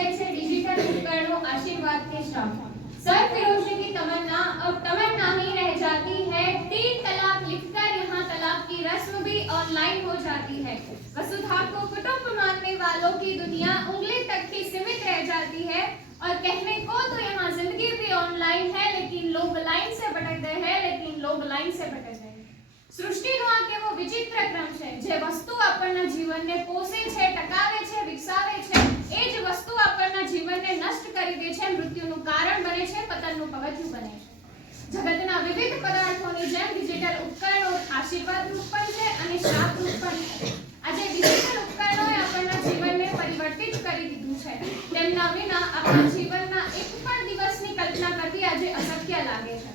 विषय है डिजिटल उपकरणों आशीर्वाद के श्राप। सर फिरोजनी की तमन्ना अब तमन्ना ही रह जाती है, 3 तलाक लिखकर यहाँ तलाक की रस्म भी ऑनलाइन हो जाती है। वसुधा को कुटुंब मानने वालों की दुनिया उंगली तक ही सीमित रह जाती है और कहने को तो यहाँ जिंदगी भी ऑनलाइन है, लेकिन लोग लाइन से भटक गए हैं, लेकिन लोग लाइन से भटक गए। સૃષ્ટિનો આ કેવો વિચિત્ર ક્રમ છે, જે વસ્તુ આપણના જીવનને પોષે છે, ટકાવે છે, વિકસાવે છે, એ જ વસ્તુ આપણના જીવનને નષ્ટ કરી દે છે, મૃત્યુનું કારણ બને છે, પતનનું પગથિયું બને છે। જગતના વિવિધ પદાર્થોની જેમ ડિજિટલ ઉપકરણો આશીર્વાદ રૂપ પણ છે અને શ્રાપ રૂપ પણ છે। આજે ડિજિટલ ઉપકરણોએ આપણના જીવનને પરિવર્તિત કરી દીધું છે, તેમના વિના આપણા જીવનના એક પણ દિવસની કલ્પના કરવી આજે અશક્ય લાગે છે।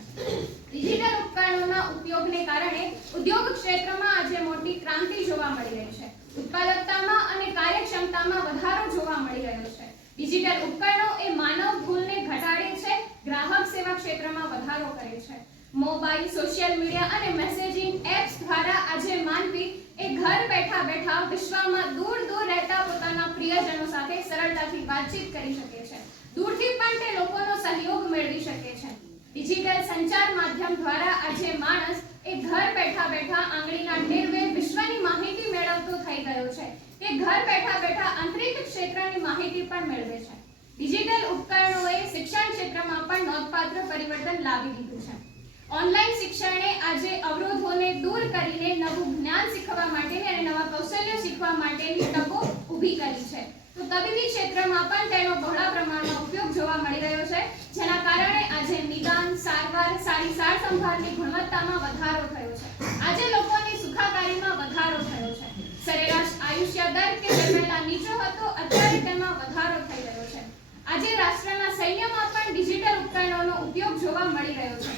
ડિજિટલ ઉપકરણોના ઉપયોગને કારણે ઉદ્યોગ ક્ષેત્રમાં આજે મોટી ક્રાંતિ જોવા મળી રહી છે। ઉત્પાદકતામાં અને કાર્યક્ષમતામાં વધારો જોવા મળી રહ્યો છે। ડિજિટલ ઉપકરણો એ માનવ ભૂલને ઘટાડે છે, ગ્રાહક સેવા ક્ષેત્રમાં વધારો કરે છે। મોબાઈલ, સોશિયલ મીડિયા અને મેસેજિંગ એપ્સ દ્વારા આજે માનવી એ ઘર બેઠા બેઠા વિશ્વમાં દૂર દૂર રહેતા પોતાના પ્રિયજનો સાથે સરળતાથી વાતચીત કરી શકે છે। દૂરથી પણ તે લોકોનો સહયોગ મેળવી શકે છે। ડિજિટલ સંચાર માધ્યમ દ્વારા આજે માણસ એ ઘર બેઠા બેઠા આંગળીના ટેરવે વિશ્વની માહિતી મેળવતો થઈ ગયો છે। તે ઘર બેઠા બેઠા આંતરિક ક્ષેત્રની માહિતી પણ મેળવે છે। ડિજિટલ ઉપકરણોએ શિક્ષણ ક્ષેત્રમાં પણ નોંધપાત્ર પરિવર્તન લાવી દીધું છે। ઓનલાઈન શિક્ષણે આજે અવરોધોને દૂર કરીને નવું જ્ઞાન શીખવા માટેની અને નવા કૌશલ્યો શીખવા માટેની તકો ઊભી કરી છે। તો તબીબી ક્ષેત્રમાં પણ તેનો બહોળા પ્રમાણમાં ઉપયોગ જોવા મળી રહ્યો છે, જેના કારણે આજે નિદાન, સારવાર, સારી સાર સંભાળની ગુણવત્તામાં વધારો થયો છે। આજે લોકોની સુખાકારીમાં વધારો થયો છે। સરેરાશ આયુષ્ય દર કે જે પહેલા નીચો હતો, અત્યારે તેમાં વધારો થઈ રહ્યો છે। આજે રાષ્ટ્રના સૈન્યમાં પણ ડિજિટલ ઉપકરણોનો ઉપયોગ જોવા મળી રહ્યો છે।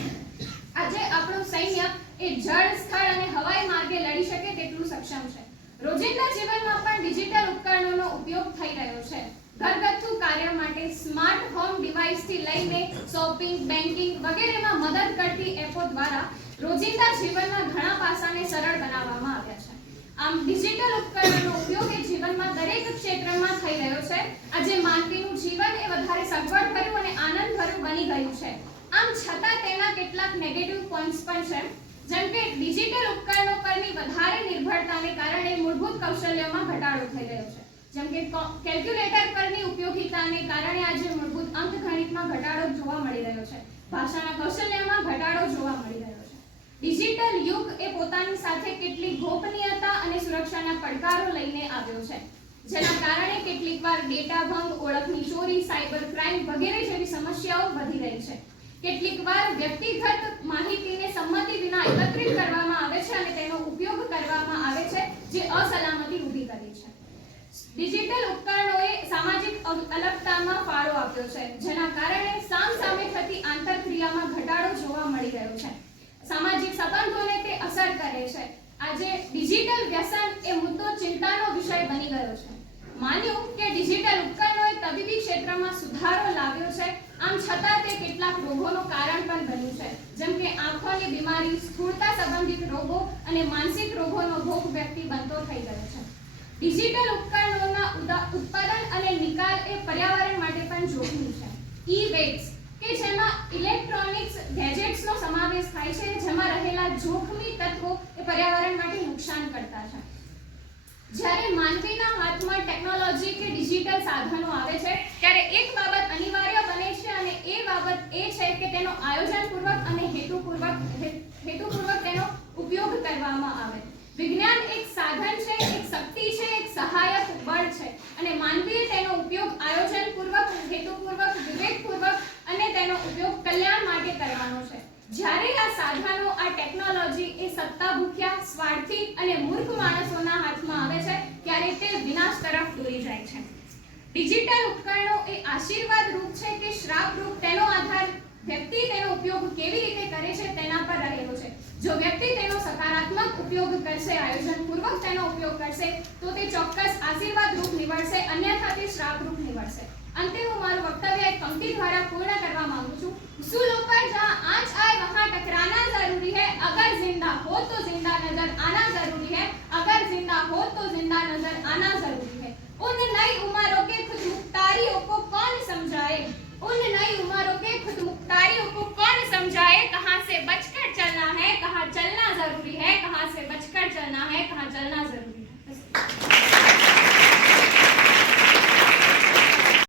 આજે આપણું સૈન્ય એ જળ, સ્થળ અને હવાઈ માર્ગે લડી શકે તેટલું સક્ષમ છે। રોજિંદા જીવનમાં પણ ડિજિટલ ઉપકરણોનો ઉપયોગ થઈ રહ્યો છે। ઘરગથ્થુ કાર્ય માટે સ્માર્ટ હોમ ડિવાઇસથી લઈને શોપિંગ, બેન્કિંગ વગેરેમાં મદદ કરતી એપો દ્વારા રોજિંદા જીવનના ઘણા પાસાને સરળ બનાવવામાં આવ્યા છે। આમ ડિજિટલ ઉપકરણોનો ઉપયોગ એ જીવનમાં દરેક ક્ષેત્રમાં થઈ રહ્યો છે। આજે માનવીનું જીવન એ વધારે સગવડભર્યું અને આનંદભર્યું બની ગયું છે। આમ છતાં તેના કેટલાક નેગેટિવ પોઈન્ટ્સ પણ છે, જેમ કે ડિજિટલ ઉપકરણો પરની વધારે નિર્ભરતાને કારણે મૂળભૂત કૌશલ્યોમાં ઘટાડો થઈ રહ્યો છે, જેમ કે કેલ્ક્યુલેટર પરની ઉપયોગિતાને કારણે આજે મૂળભૂત અંકગણિતમાં ઘટાડો જોવા મળી રહ્યો છે। ભાષાના કૌશલ્યમાં ઘટાડો જોવા મળી રહ્યો છે। ડિજિટલ યુગ એ પોતાની સાથે કેટલીક ગોપનીયતા અને સુરક્ષાના પડકારો લઈને આવ્યો છે, જેના કારણે કેટલીકવાર ડેટા ભંગ, ઓળખની ચોરી, સાયબર ક્રાઇમ વગેરે જેવી સમસ્યાઓ વધી રહી છે। કેટલીકવાર વ્યક્તિગત માહિતીને સંમતિ વિના એકત્રિત કરવામાં આવે છે અને તેનો ઉપયોગ કરવામાં આવે છે, જે અસલામતી ઊભી કરે છે। ડિજિટલ ઉપકરણોએ સામાજિક અલગતામાં ફાળો આપ્યો છે, જેના કારણે સામસામે થતી આંતરક્રિયામાં ઘટાડો જોવા મળી રહ્યો છે। સામાજિક સંબંધોને તે અસર કરે છે। આજે ડિજિટલ વ્યસન એ મુદ્દો ચિંતાનો વિષય બની ગયો છે। માન્યું કે ડિજિટલ ઉપકરણોએ તબીબી ક્ષેત્રમાં સુધારો લાવ્યો છે, આમ છતાં તે કેટલાક રોગોનું કારણ પણ બન્યું છે, જેમ કે આંખોની બીમારી, સ્થૂળતા સંબંધિત રોગો અને માનસિક રોગોનો ભોગ વ્યક્તિ બનતો થઈ ગયો છે। ડિજિટલ ઉપકરણોના ઉત્પાદન અને નિકાલ એ પર્યાવરણ માટે પણ જોખમી છે। ઈ-વેસ્ટ કે જેમાં ઇલેક્ટ્રોનિક્સ ગેજેટ્સનો સમાવેશ થાય છે, જેમાં રહેલા જોખમી તત્વો એ પર્યાવરણ માટે નુકસાન કરતા છે। જ્યારે માનવીના હાથમાં ટેકનોલોજી કે ડિજિટલ સાધનો આવે છે, ત્યારે એક બાબત અનિવાર્ય બને છે અને એ બાબત એ છે કે તેનો આયોજનપૂર્વક અને હેતુપૂર્વક તેનો ઉપયોગ કરવામાં આવે। વિજ્ઞાન એક સાધન છે, એક શક્તિ છે, એક સહાયક બળ છે અને માનવીએ તેનો ઉપયોગ આયોજનપૂર્વક, હેતુપૂર્વક, વિવેકપૂર્વક અને તેનો ઉપયોગ કલ્યાણ માટે કરવાનો છે। જ્યારે આ સાધનો, આ ટેકનોલોજી એ સત્તા ભૂખ્યા, સ્વાર્થી અને મૂર્ખ માણસોના હાથમાં આવે છે, ત્યારે તે વિનાશ તરફ દોરી જાય છે। ડિજિટલ ઉપકરણો એ આશીર્વાદ રૂપ છે કે શ્રાપ રૂપ, તેનો આધાર વ્યક્તિ તેનો ઉપયોગ કેવી રીતે કરે છે તેના પર રહેલો છે। જો વ્યક્તિ તેનો સકારાત્મક ઉપયોગ કરશે, આયોજનપૂર્વક તેનો ઉપયોગ કરશે, તો તે ચોક્કસ આશીર્વાદ રૂપ નીવડશે, અન્યથા તે શ્રાપ રૂપ નીવડશે। અંતે હું મારું વક્તવ્ય એક પંક્તિ દ્વારા પૂર્ણ કરવા માંગુ છું। ઉसूलों पर जहाँ आँच आए वहाँ टकराना जरूरी है, अगर जिंदा हो तो जिंदा नजर आना जरूरी है, अगर जिंदा हो तो जिंदा नजर आना जरूरी है। उन नई उम्रों के खुद मुख्तारियों को खुद मुख्तारियों को कौन समझाए, कहाँ से बचकर चलना है, कहाँ चलना जरूरी है,